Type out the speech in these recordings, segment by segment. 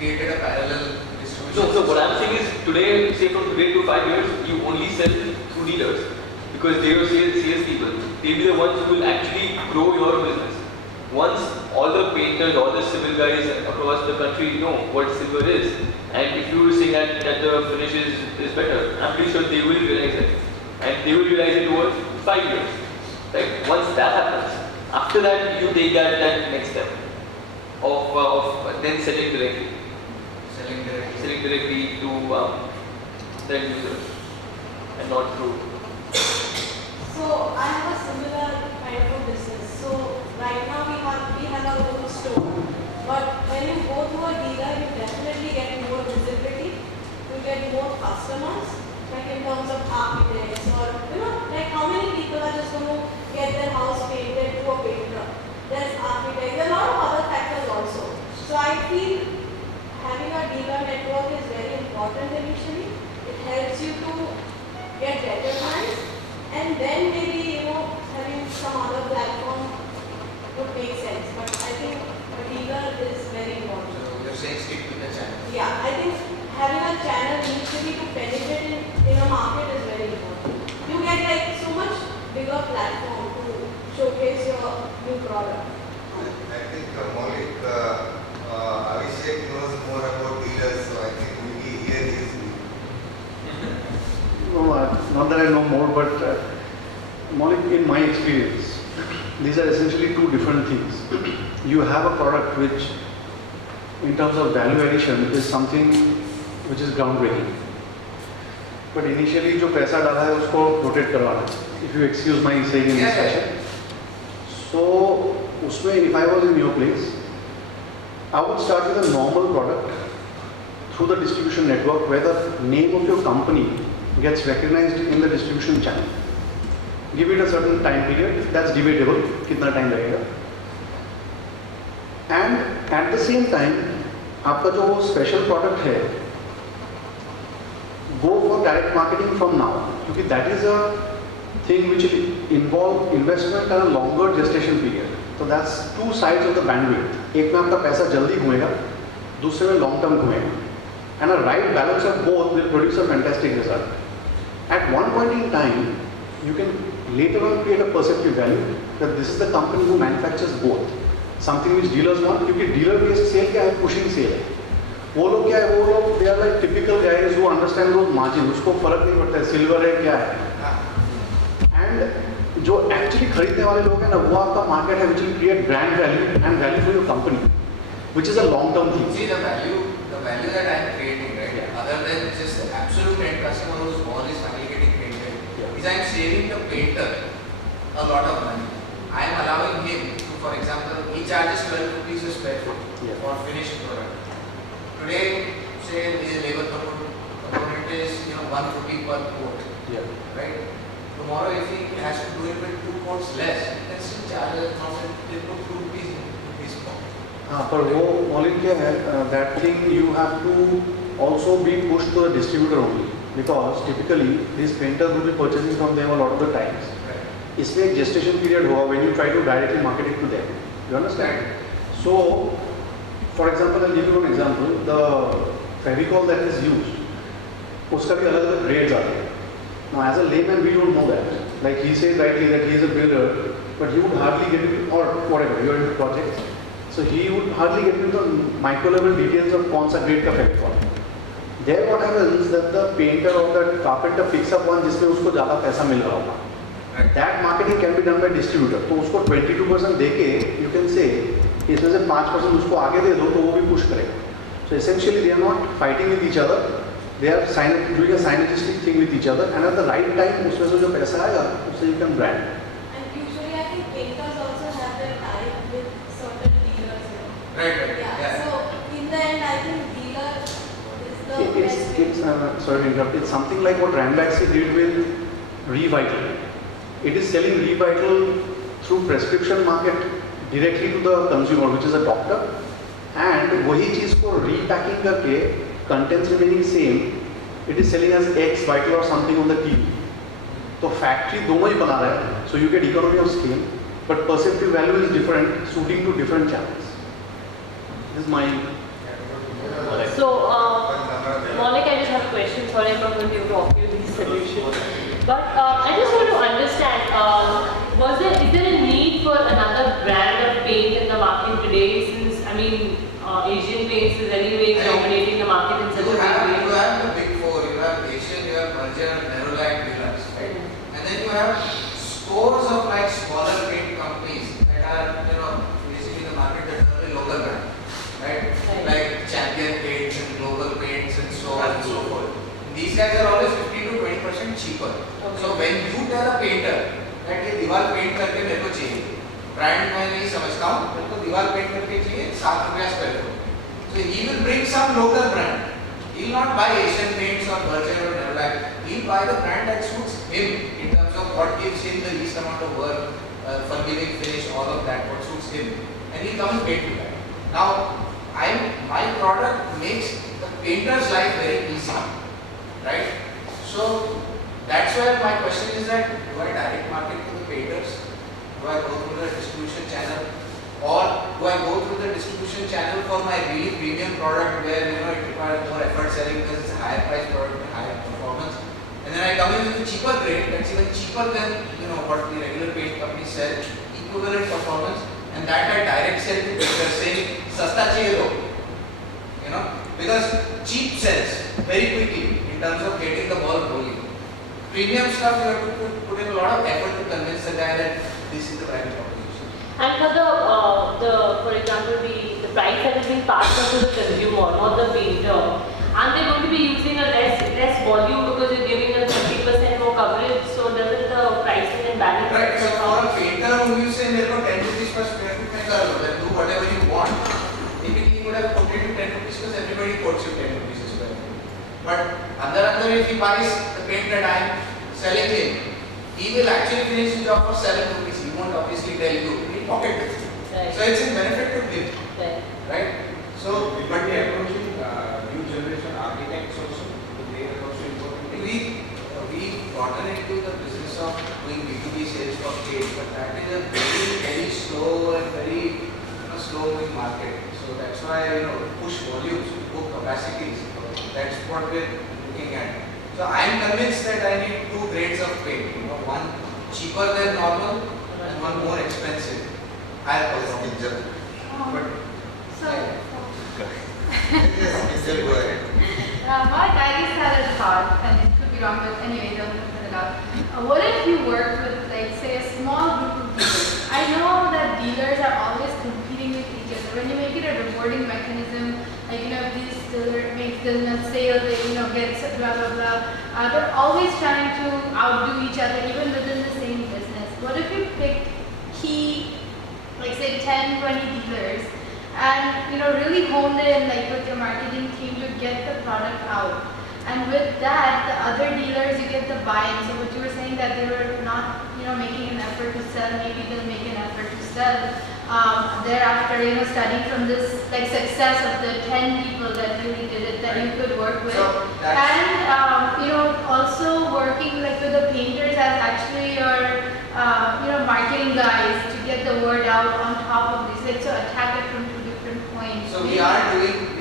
created a parallel distribution. So what I'm saying is today, say from today to 5 years, you only sell through dealers because they are sales people. They'll be the ones who will actually grow your business. Once all the painters, all the civil guys across the country know what silver is, and if you say that the finish is better, I'm pretty sure they will realize it. And they will realize it over 5 years. Right? Once that happens, after that you take that next step of then selling directly. Selling directly to the end users and not through. So I have a similar kind of a business. So right now we have our own store, but when you go to a dealer, you definitely get more visibility. You get more customers, like in terms of architects or like how many people are just going to get their house painted to a painter. There's architects. There are a lot of other factors also. So I feel having a dealer network is very important initially. It helps you to get recognized, and then maybe having some other platform would make sense. But I think a dealer is very important. So you're saying stick to the channel. Yeah, I think having a channel initially to penetrate in a market is very important. You get like so much bigger platform to showcase your new product. I think Maulik, Abhishek knows more about dealers, so I think maybe here he is. No, not that I know more, but Maulik, in my experience, these are essentially two different things. You have a product which, in terms of value addition, is something which is groundbreaking. But initially, जो पैसा डाला है उसको rotate करवाना है. If you excuse my saying in this fashion. So, उसमें if I was in your place, I would start with a normal product through the distribution network where the name of your company gets recognized in the distribution channel. Give it a certain time period, that's debatable, कितना time लगेगा. And at the same time, आपका जो वो special product है, go for direct marketing from now, क्योंकि that is a thing which will involve investment and a longer gestation period. So that's two sides of the bandwidth. एक में आपका पैसा जल्दी घूमेगा, दूसरे में long term घूमेगा. And a right balance of both will produce a fantastic result. At one point in time, you can later on create a perceptive value that this is the company who manufactures both. Something which dealers want, क्योंकि dealer based sale क्या है, pushing sale है. वो लोग क्या है, वो लोग they are like typical guys who understand those margins. उसको फर्क नहीं पड़ता है silver है क्या है. And जो actually खरीदने वाले लोग हैं ना, वो आपका market है which will create brand value and value for your company, which is a long term thing. See the value that I am creating, right? Yeah. Other than just the absolute end customer whose wall is finally getting painted, is I am saving the painter a lot of money. I am allowing him to, for example, he charges 12 rupees a square foot for finished product. Today, say his labor component is 1 rupee per coat, right? Tomorrow, if he has to do it with 2 coats less, he can still charge a thousand, they put 2 rupees in his pocket. पर वो मौलिक क्या है, that thing you have to also be pushed to the distributor only, because typically these painters will be purchasing from them a lot of the times. इसमें एक gestation period होगा when you try to directly market it to them. You understand? So, for example, I'll give you an example. The Fevicol that is used, उसका भी अलग अलग grades आते हैं. Now, as a layman, we don't know that. Like he said rightly that he is a builder, but he would hardly get into, or whatever, you are into projects. So he would hardly get into the micro level details of कौन सा grade का Fevicol. There what happens is that the painter or the carpenter picks up one जिसमें उसको ज़्यादा पैसा मिल रहा होगा. That marketing can be done by distributor. तो उसको 22% देके you can say इसमें से 5% उसको आगे दे दो तो वो भी push करेगा. So essentially they are not fighting with each other. They are doing a synergistic thing with each other, and at the right time उसमें से जो पैसा आएगा उससे you can brand. And usually I think painters also have their tie with certain dealers. Right. Yeah. So in the end, I think dealer is the best way. Sorry to interrupt. It's something like what Ranbaxy did with Revital. It is selling Revital through prescription market directly to the consumer, which is a doctor, and वही चीज़ को repacking करके contents remaining same, it is selling as X Vital or something on the TV. तो factory दोनों ही बना रहा है, so you get economy of scale, but perceptive value is different, suiting to different channels. This is my sorry I'm not going to be able to offer you these solutions. But I just want to understand, is there a need for another brand of paint in the market today since, I mean, Asian paints is anyway dominating the market in such a big way? You have the big four, you have Asian, you have Berger, Nerolac, Deluxe, right? And then you have scores of like smaller paint companies that are, basically the market that are the local brand, right? Like Champion Paints and Global Paints and so on and so forth. These guys are always 15 to 20% cheaper. So when you tell a painter that ये दीवार paint करके मेरे को चाहिए, brand मैं नहीं समझता हूँ, मेरे को दीवार पेंट करके चाहिए ₹7 square foot. So he will bring some local brand. He will not buy Asian Paints or Berger or Nerolac. He will buy the brand that suits him in terms of what gives him the least amount of work, forgiving finish, all of that, what suits him, and he comes paid to that. Now, my product makes the painter's life very easy, right? So that's why my question is that do I direct market to the painters? Do I go through the distribution channel? Or do I go through the distribution channel for my really premium product where it requires more effort selling because it's a higher price product with higher performance, and then I come in with a cheaper grade that's even cheaper than what the regular paint companies sell, equivalent performance, and that I direct sell to painters saying sasta chahiye lo, because cheap sells very quickly in terms of getting the ball rolling. Premium stuff you have to put in a lot of effort to convince the guy that this is the value proposition. And for example, the price that is being passed on to the consumer, not the painter, and they're going to be using a less volume because you're giving them 50% more coverage, so doesn't the pricing and balance? Right, so for a painter who you say, 10 rupees per square foot, then do whatever you want. Typically, you would have quoted you 10 rupees because everybody quotes you 10 rupees a square foot. But if he buys the paint that I am selling him, he will actually finish the job for 7 rupees. He won't obviously tell you. Pocket it. Right. So it's in benefit to him, right? So, but we are approaching new generation architects also. They are also important. We gotten into the business of doing B2B sales for paint, but that is a very slow and very slow moving market. So that's why push volumes, book capacities. That's what we're looking at. So I am convinced that I need 2 grades of paint. One cheaper than normal and one more expensive. Higher performance. But Yes, go ahead. My diaries had a thought, and it could be wrong, but anyway, don't put it out. What if you worked with, like, say, a small group of dealers? I know that dealers are always competing with each other. When you make it a rewarding mechanism, like, if this dealer makes this much sale, they, gets blah, blah, blah. They're always trying to outdo each other, even within the same business. What if you picked key, like, say, 10, 20 dealers, and really honed in with your marketing team to get the product out, and with that the other dealers you get the buy-in. So what you were saying that they were not making an effort to sell, maybe they'll make an effort to sell thereafter, studying from this success of the 10 people that really did it that you could work with. So and also working with the painters as actually your marketing guys to get the word out on top of this, so attack it from 2 different points. So we are doing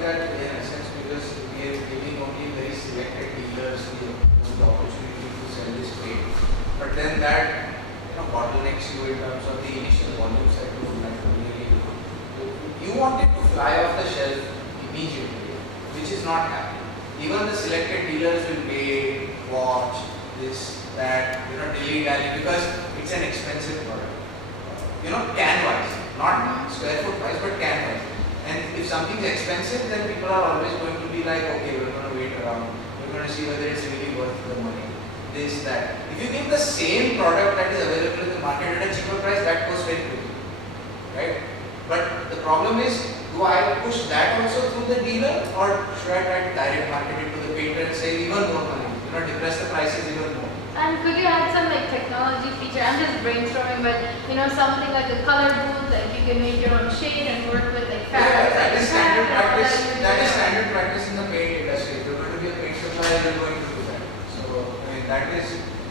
that in a sense because we are giving only very selected dealers the opportunity to sell this paint. But then that bottlenecks you in terms of the initial volumes that you would like to really do. You want it to fly off the shelf immediately, which is not happening. Even the selected dealers will wait, watch this, that, dilly-dally because it's an expensive product. Can-wise, not square foot wise, but can-wise. And if something's expensive, then people are always going to be like, okay, we're going to wait around. We're going to see whether it's really worth the money. This, that. If you give the same product that is available in the market at a cheaper price, that goes very quickly, right? But the problem is, do I push that also through the dealer, or should I try to direct market it to the painter and save even more money? Depress the prices even more. And could you add some technology feature? I'm just brainstorming, but something like a color booth, you can make your own shade and work with fabrics. That is standard practice. That is standard practice in the paint industry. If you're going to be a paint supplier, you're going to do that. So that is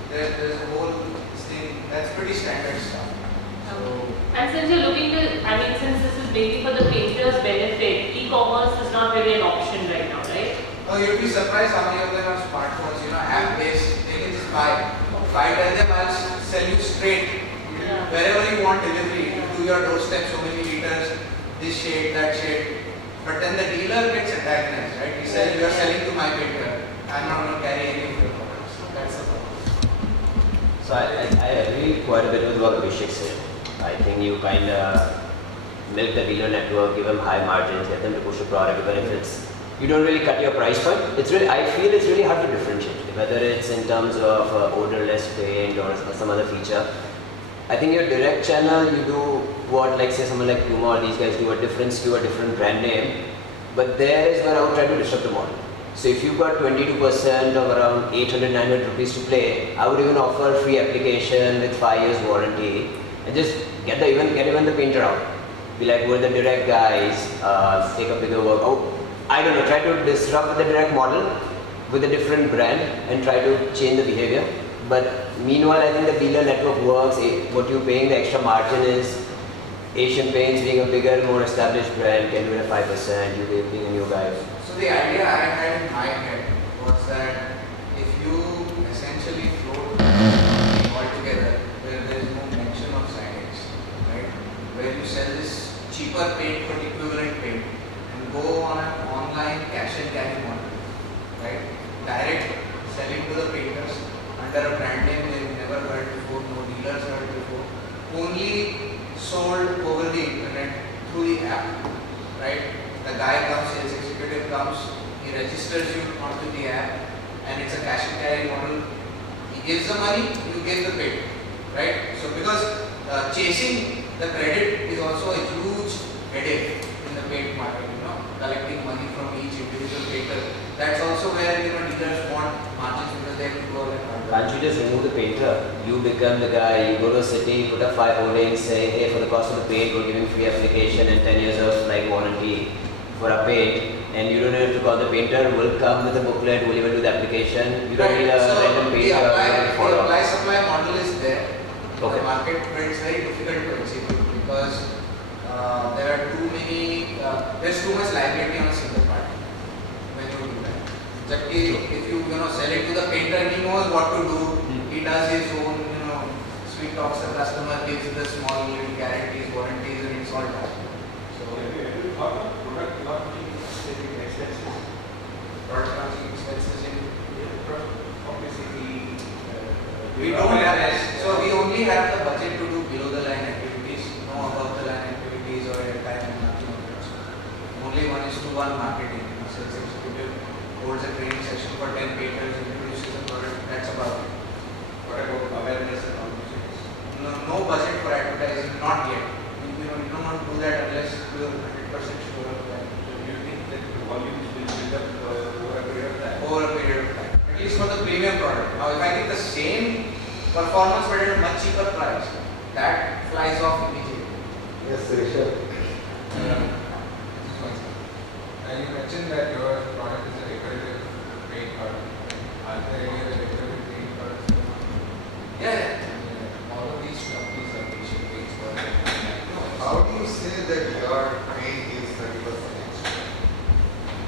there's a whole thing that's pretty standard stuff. So and since you're looking to, since this is mainly for the painter's benefit, e-commerce is not really an option right now, right? No, you'll be surprised how many of them are smartphones, app-based. They can just buy. If I tell them I'll sell you straight, Yeah. wherever you want delivery, to your doorstep, so many liters, this shade, that shade. But then the dealer gets antagonized, right? He says, you are selling to my painter. I'm not going to carry any of your products. That's the problem. So I agree quite a bit with what Abhishek said. I think you kind of milk the dealer network, give them high margins, get them to push the product, even if you don't really cut your price point. I feel it's really hard to differentiate, whether it's in terms of odorless paint or some other feature. I think your direct channel, you do what, like say someone like Puma or these guys do, a difference to a different brand name, but there is where I would try to disrupt the model. So if you've got 22% of around 800, 900 rupees to play, I would even offer free application with 5 years warranty and just get even the painter out. Be like, we're the direct guys, take a bigger work. Oh, I don't know, try to disrupt the direct model with a different brand and try to change the behavior. But meanwhile, I think the dealer network works. What you're paying the extra margin is Asian Paints being a bigger, more established brand can do it at 5%, you being a new guy. So the idea I had in my head was that if you essentially float something altogether where there is no mention of signage, right? Where you sell this cheaper paint but equivalent paint and go on an online cash and carry model, right? Direct selling to the painters under a brand name they've never heard before, no dealers heard before, only sold over the internet through the app, right? The guy comes, sales executive comes, he registers you onto the app and it's a cash and carry model. He gives the money, you give the paint, right? So because chasing the credit is also a huge headache in the paint market, collecting money from each individual painter. That's also where dealers want margins because they have to go and Can't you just remove the painter? You become the guy, you go to a city, put up 5 holdings, say, hey, for the cost of the paint, we're giving free application and 10 years of warranty for a paint, and you don't have to call the painter, will come with a booklet, will even do the application. You don't need a random painter. The apply supply model is there. Okay. The market, but it's very difficult to execute because there are there's too much liability on a single party when you do that. If you sell it to the painter, he knows what to do. He does his own, sweet talks the customer, gives the small little guarantees, warranties, and it's all done. So, Have you thought of product launching expenses? product launching expenses in Obviously, we don't have so we only have the budget to do below the line activities, no above the line activities or airtime and nothing of that sort. Only 1:1 marketing. Sales executive holds a training session for 10 painters, introduces a product, that's about it. what about awareness and all those things? No budget for advertising, not yet. You don't want to do that unless you are 100% sure of that. So do you think that the volumes will build up over a period of time? Over a period of time. At least for the premium product. Now if I get the same performance but at a much cheaper price, that flies off immediately. Yes, Rishabh. And you mentioned that your product is a decorative paint product. Are there any other decorative paint products? Yeah. All of these companies are Asian paints for How do you say that your paint gives 30% extra?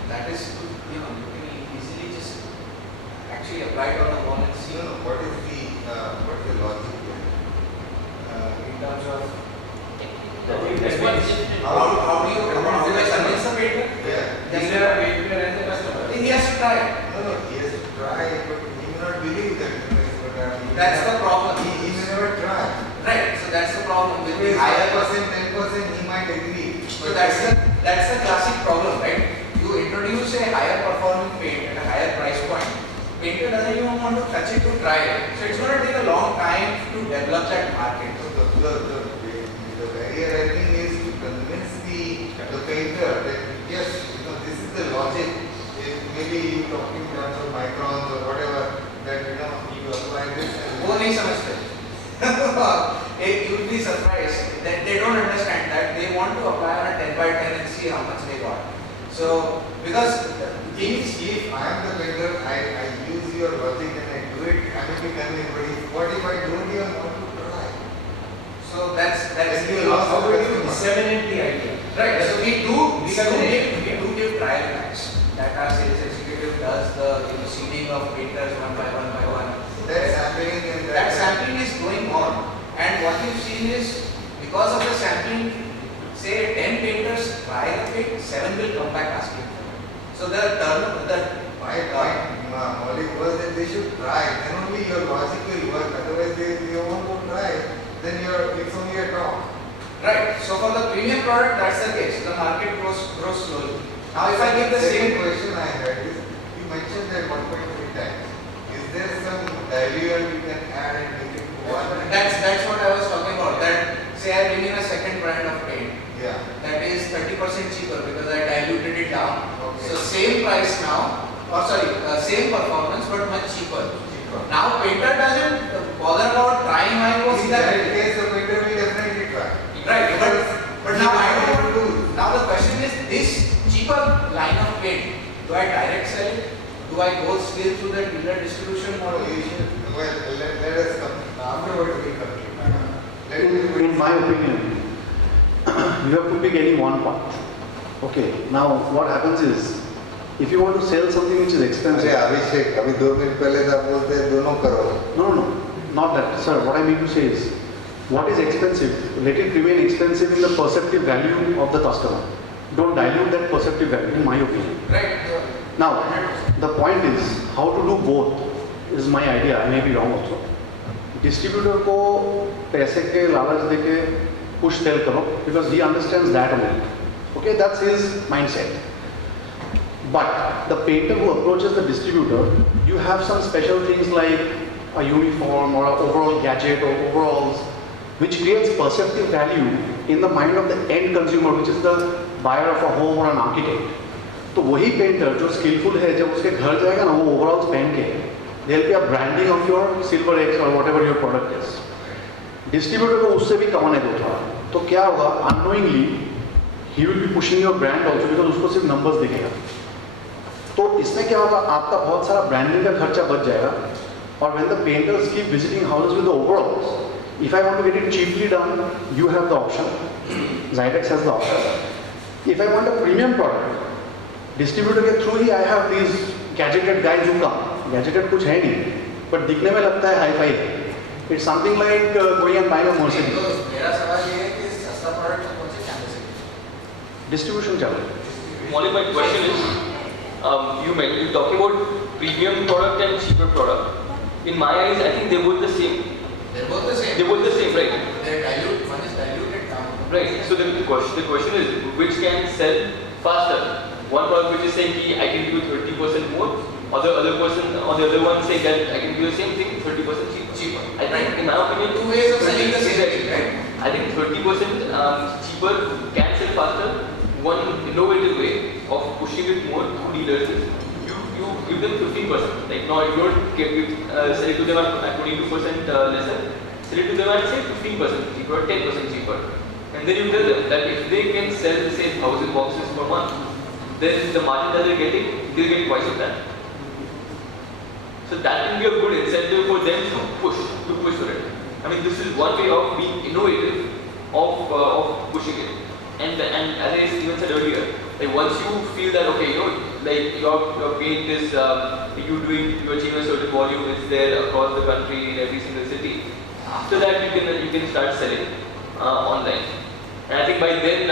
that is, you can easily just actually apply it on the wall and see What is the logic there? in terms of What's different? how do you convince the painter? Yeah. Dealer, painter, and the customer. He has to try it. No, he has to try, but he may not believe that. That's the problem. He may never try. Right. So that's the problem with If the it's higher 5%, 10%, he might agree. So that's the classic problem, right? You introduce a higher performing paint at a higher price point. Painter doesn't even want to touch it to try it. So it's going to take a long time to develop that market. So the barrier I think is to convince the painter that yes, this is the logic. Maybe you talking in terms of microns or whatever, that you apply this and वो नहीं समझते. You will be surprised that they don't understand that they want to apply on a 10 by 10 and see how much they got. So because if I am the painter, I use your logic and I do it, I may be convinced, but what if I don't even want to try? so that's Then the you lost the How would you customer. disseminate the idea? right. So we do give trial packs. that our sales executive does the seeding of painters one by one. That sampling and That sampling is going on, and what you've seen is because of the sampling, say 10 painters try the paint, 7 will come back asking for it. So my point, Molly, was that they should try. Then only your logic will work. Otherwise, they won't go try. Then it's only a talk. right. So for the premium product, that's the case. The market grows slowly. Now, if I give the Second same question I had is, you mentioned that 1.3 times. Is there some diluent you can add and make it one? that's what I was talking about. That say I bring in a second brand of paint. Yeah. That is 30% cheaper because I diluted it down. Okay. So same price now, or sorry, same performance but much cheaper. Now painter doesn't bother about trying my work. In that case, the painter will definitely try. Right, but now I don't want to do. Now the question is, this cheaper line of paint, do I direct sell it? Do I go still through the dealer distribution model? Well, let us come. Afterwards we come. In my opinion, you have to pick any one path. Okay, now what happens is, if you want to sell something which is expensive. अरे अभिषेक अभी 2 minute पहले तो आप बोलते हैं दोनों करो. No, not that. Sir, what I mean to say is, what is expensive, let it remain expensive in the perceptive value of the customer. Don't dilute that perceptive value, in my opinion. Right. Now, the point is, how to do both is my idea. I may be wrong also. Distributor को पैसे के लालच देके push sell करो, because he understands that only. Okay, that's his mindset. But the painter who approaches the distributor, you have some special things like a uniform or an overall gadget or overalls, which creates perceptive value in the mind of the end consumer, which is the buyer of a home or an architect. तो वही painter जो skilful है, जब उसके घर जाएगा ना, वो ओवरऑल्स पहन के, there will be a branding of your Silver X or whatever your product is. Distributor को उससे भी कमाने दो थोड़ा, तो क्या होगा, unknowingly he will be pushing your brand also, because उसको सिर्फ numbers दिखेगा. तो इसमें क्या होगा, आपका बहुत सारा ब्रांडिंग का खर्चा बच जाएगा. और when the painters keep visiting houses with the overalls, if I want to get it cheaply done, you have the option. Zydex has the option. If I want a premium product, distributor के through he I have these gadgeted guys who come. Gadgeted कुछ है नहीं, but दिखने में लगता है hi-fi. It's something like going and buying a Mercedes. तो मेरा सवाल ये है कि सस्ता प्रोडक्ट कौन से चैनल से? Distribution channel. Molly, my question is, you talking about premium product and cheaper product. In my eyes, I think they're both the same. They're both the same. They're both the same, right? They're dilute. One is diluted down. Right. So the question is, which can sell faster? One product which is saying I can give you 30% more, or the other person, or the other one saying that I can do the same thing 30% cheaper. I think, in my opinion, Two ways of selling the same thing, right? I think 30% cheaper can sell faster. One innovative way of pushing it more through dealers is you give them 15%. Like now, you don't sell it to them at 22% lesser. Sell it to them at say 15% cheaper, or 10% cheaper, and then you tell them that if they can sell the same 1,000 boxes per month, then the margin that they're getting, they'll get twice of that. So that can be a good incentive for them to push for it. I mean, this is one way of being innovative, of pushing it. And as I even said earlier, like once you feel that okay, like your paint is you achieve a certain volume, it's there across the country in every single city. After that, you can start selling online. And I think by then,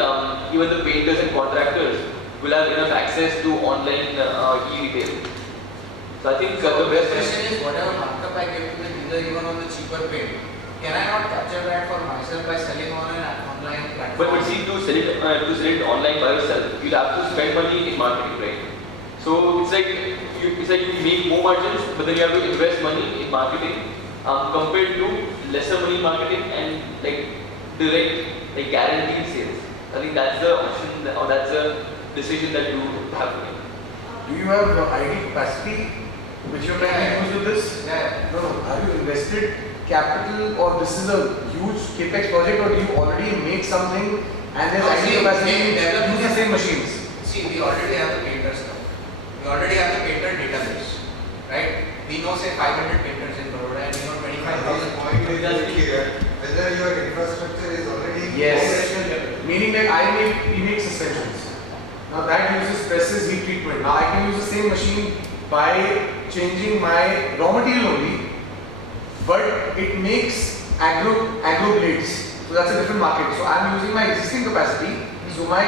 even the painters and contractors will have enough access to online e-retail. So I think So the best question is, whatever markup I give to the dealer, even on the cheaper paint, can I not capture that for myself by selling on an online platform? But see, to sell it online by yourself, you'll have to spend money in marketing, right? So it's like you make more margins, but then you have to invest money in marketing compared to lesser money in marketing and like direct, like guaranteed sales. I think that's the option, or that's a decision that you have to make. Do you have ID capacity which you can use with this? Yeah. No. Have you invested capital, or this is a huge capex project, or do you already make something and there's No, ID see, capacity we develop use the same machines? See, we already have the painter stuff. We already have the painter database, right? We know say 500 painters in Baroda and we know 25,000. Point is very clear. Whether your infrastructure is already Yes. Meaning that he makes suspensions. Now that uses presses heat treatment. Now I can same machine by changing my raw material only, but it makes agro blades. So that's a different market. So I'm using my existing capacity. So my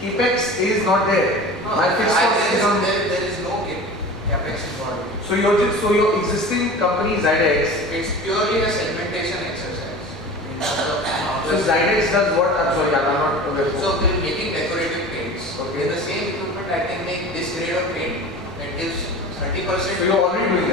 capex is not there. My fixed cost is on. There is no capex involved. So your existing company Zydex. It's purely a segmentation exercise. So Zydex does what? I'm sorry, I'm not aware. So we're making decorative paints. Okay. In the same equipment, I can make this grade of paint that gives 30%. So you're already doing